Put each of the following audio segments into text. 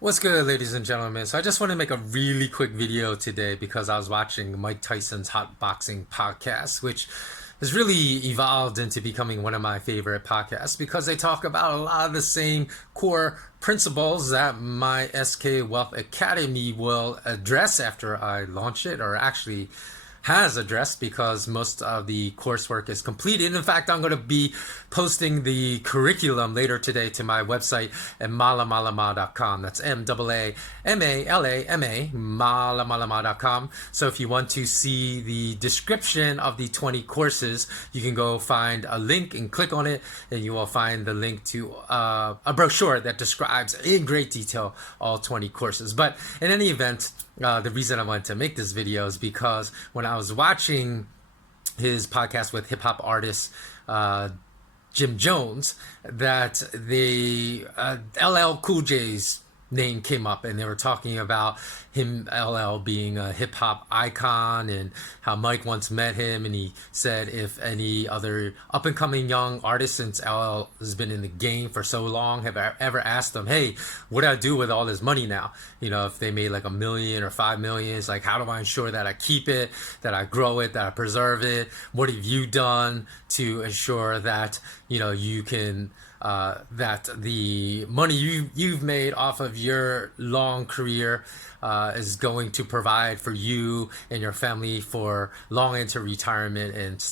What's good, ladies and gentlemen? So I just want to make a really quick video today because I was watching Mike Tyson's Hot Boxing podcast, which has really evolved into becoming one of my favorite podcasts because they talk about a lot of the same core principles that my SK Wealth Academy will address after I launch it, or actually has addressed, because most of the coursework is completed. In fact, I'm going to be posting the curriculum later today to my website at malamalama.com. That's MAAMALAMA, malamalama.com. So if you want to see the description of the 20 courses, you can go find a link and click on it, and you will find the link to a brochure that describes in great detail all 20 courses. But in any event, the reason I wanted to make this video is because when I was watching his podcast with hip hop artist Jim Jones, that the LL Cool J's name came up, and they were talking about him, LL, being a hip hop icon, and how Mike once met him, and he said if any other up and coming young artists, since LL has been in the game for so long, have ever asked him, hey, what do I do with all this money now? You know, if they made like $1 million or $5 million, it's like, how do I ensure that I keep it, that I grow it, that I preserve it? What have you done to ensure that, you know, you can that the money you've made off of your long career is going to provide for you and your family for long into retirement and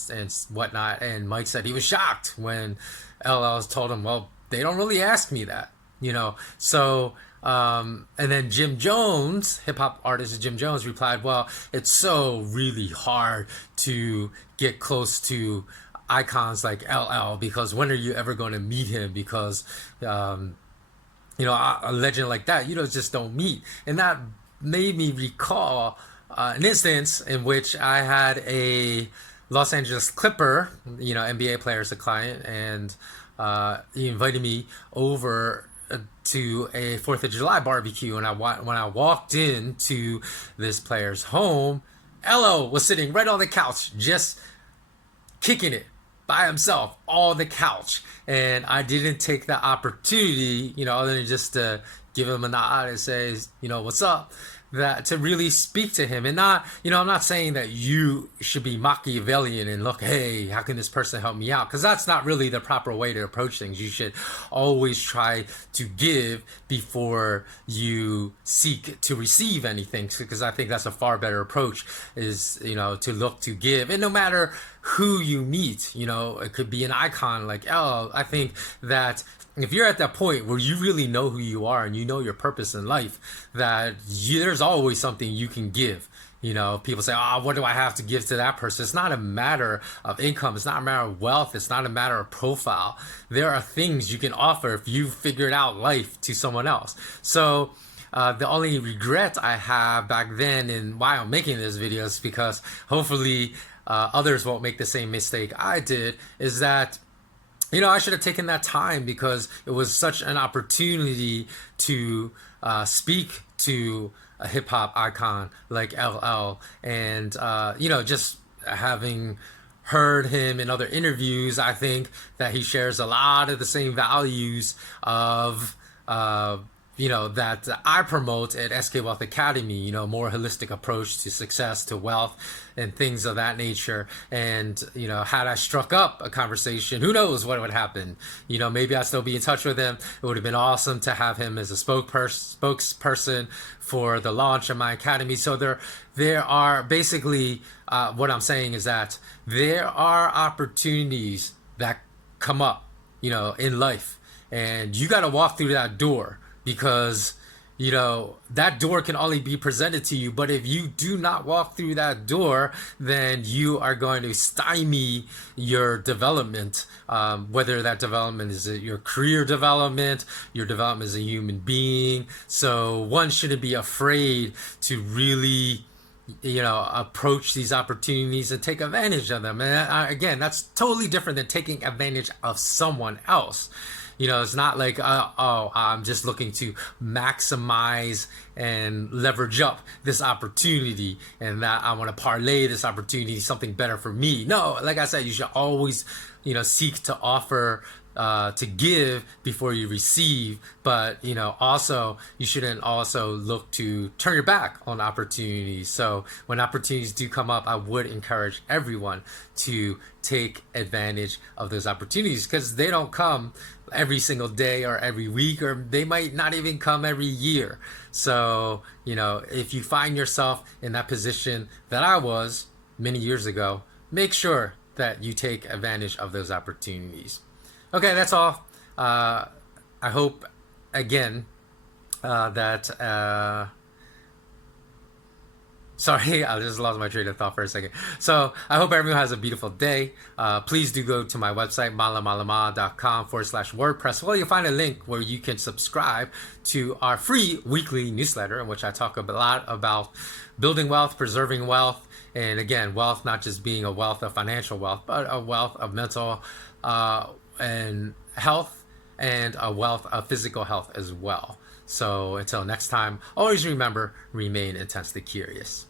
whatnot? And Mike said he was shocked when LL told him, well, they don't really ask me that, you know. So and then Jim Jones, hip hop artist Jim Jones, replied, well, it's so really hard to get close to icons like LL, because when are you ever going to meet him? Because you know, a legend like that, you know, just don't meet. And that made me recall an instance in which I had a Los Angeles Clipper, you know, NBA player, as a client, and he invited me over to a 4th of July barbecue. And when I walked into this player's home, LL was sitting right on the couch, just kicking it by himself on the couch. And I didn't take the opportunity, you know, other than just to give him a nod and say, you know, what's up, that to really speak to him. And not, you know, I'm not saying that you should be Machiavellian and look, hey, how can this person help me out? Because that's not really the proper way to approach things. You should always try to give before you seek to receive anything, because I think that's a far better approach, is, you know, to look to give. And no matter who you meet, you know, it could be an icon like L. I think that if you're at that point where you really know who you are and you know your purpose in life, that there's always something you can give. You know, people say, oh, what do I have to give to that person? It's not a matter of income. It's not a matter of wealth. It's not a matter of profile. There are things you can offer if you figured out life to someone else. So the only regret I have back then, and why I'm making this video, is because hopefully others won't make the same mistake I did, is that, you know, I should have taken that time, because it was such an opportunity to speak to a hip hop icon like LL. And, you know, just having heard him in other interviews, I think that he shares a lot of the same values of, you know, that I promote at SK Wealth Academy, you know, more holistic approach to success, to wealth, and things of that nature. And, you know, had I struck up a conversation, who knows what would happen? You know, maybe I'd still be in touch with him. It would have been awesome to have him as a spokesperson for the launch of my academy. So there are basically, what I'm saying is that there are opportunities that come up, you know, in life, and you got to walk through that door, because, you know, that door can only be presented to you. But if you do not walk through that door, then you are going to stymie your development, whether that development is your career development, your development as a human being. So one shouldn't be afraid to really, you know, approach these opportunities and take advantage of them. And again, that's totally different than taking advantage of someone else. You know, it's not like, oh, I'm just looking to maximize and leverage up this opportunity, and that I want to parlay this opportunity something better for me. No, like I said, you should always, you know, seek to offer to give before you receive, but also you shouldn't also look to turn your back on opportunities. So when opportunities do come up, I would encourage everyone to take advantage of those opportunities, because they don't come every single day or every week, or they might not even come every year. So if you find yourself in that position that I was many years ago, make sure that you take advantage of those opportunities. Okay, that's all. I hope, again, that... Sorry, I just lost my train of thought for a second. So I hope everyone has a beautiful day. Please do go to my website, malamalama.com/WordPress. Well, you'll find a link where you can subscribe to our free weekly newsletter, in which I talk a lot about building wealth, preserving wealth, and again, wealth not just being a wealth of financial wealth, but a wealth of mental and health, and a wealth of physical health as well. So until next time, always remember, remain intensely curious.